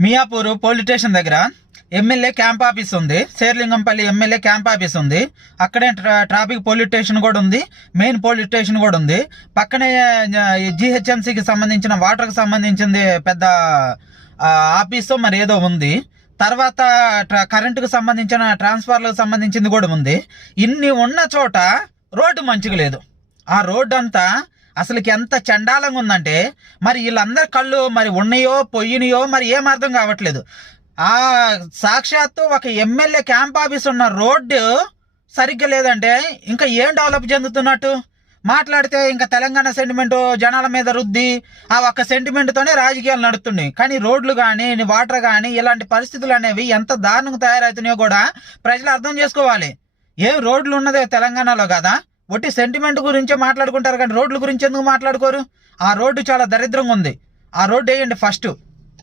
Miyapur police station దగ్గర MLA camp office ఉంది. Serilingampally MLA camp office ఉంది. అక్కడే ట్రా- ట్రాఫిక్ పోలీస్ స్టేషన్ కూడా ఉంది. మెయిన్ పోలీస్ స్టేషన్ కూడా ఉంది. పక్కనే జిహెచ్ఎంసీకి సంబంధించిన వాటర్కి సంబంధించింది పెద్ద ఆఫీసు మరి ఏదో ఉంది. తర్వాత ట్రా కరెంటుకు సంబంధించిన ట్రాన్స్ఫార్లకు సంబంధించింది కూడా ఉంది. ఇన్ని ఉన్న చోట రోడ్డు మంచిగా లేదు. ఆ రోడ్డు అంతా అసలుకి ఎంత చండాలంగా ఉందంటే మరి వీళ్ళందరి కళ్ళు మరి ఉన్నాయో పొయ్యినయో మరి ఏం అర్థం కావట్లేదు. ఆ సాక్షాత్తు ఒక ఎమ్మెల్యే క్యాంప్ ఆఫీస్ ఉన్న రోడ్డు సరిగ్గా లేదంటే ఇంకా ఏం డెవలప్ చెందుతున్నట్టు? మాట్లాడితే ఇంకా తెలంగాణ సెంటిమెంట్ జనాల మీద రుద్ది ఆ ఒక్క సెంటిమెంట్తోనే రాజకీయాలు నడుస్తున్నాయి. కానీ రోడ్లు కానీ వాటర్ కానీ ఇలాంటి పరిస్థితులు అనేవి ఎంత దారుణంగా తయారవుతున్నాయో కూడా ప్రజలు అర్థం చేసుకోవాలి. ఏం రోడ్లు ఉన్నదే తెలంగాణలో కదా? ఒట్టి సెంటిమెంట్ గురించే మాట్లాడుకుంటారు కానీ రోడ్ల గురించి ఎందుకు మాట్లాడుకోరు? ఆ రోడ్డు చాలా దరిద్రంగా ఉంది. ఆ రోడ్డు వేయండి ఫస్ట్